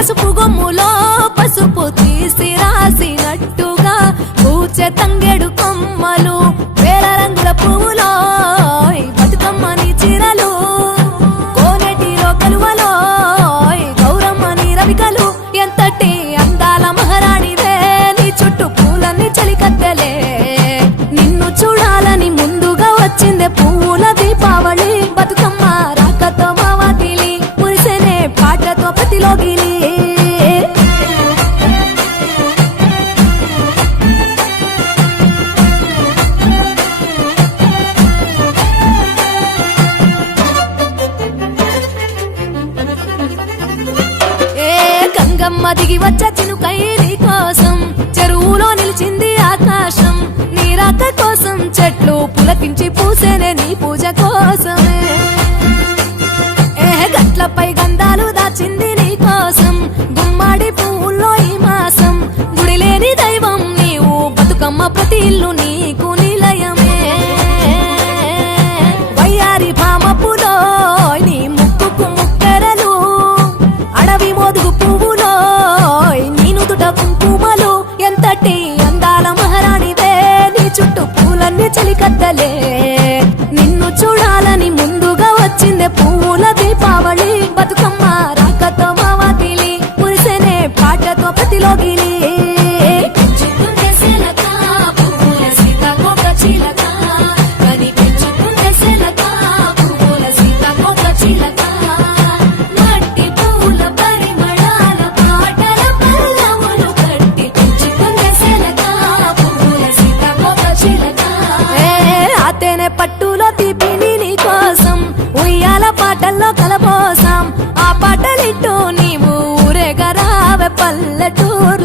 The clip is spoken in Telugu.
పసుపు గొమ్ములో దిగి వచ్చ చినుకై కోసం. చెరువులో నిలిచింది ఆకాశం. నీరాత కోసం చెట్లు పులకించి పూసేనే నీ పూజ కోసం. వద్దలే నిన్ను చూడాలని ముందుగా వచ్చింది పువ్వుల దీపావళి. పల్లెటూరు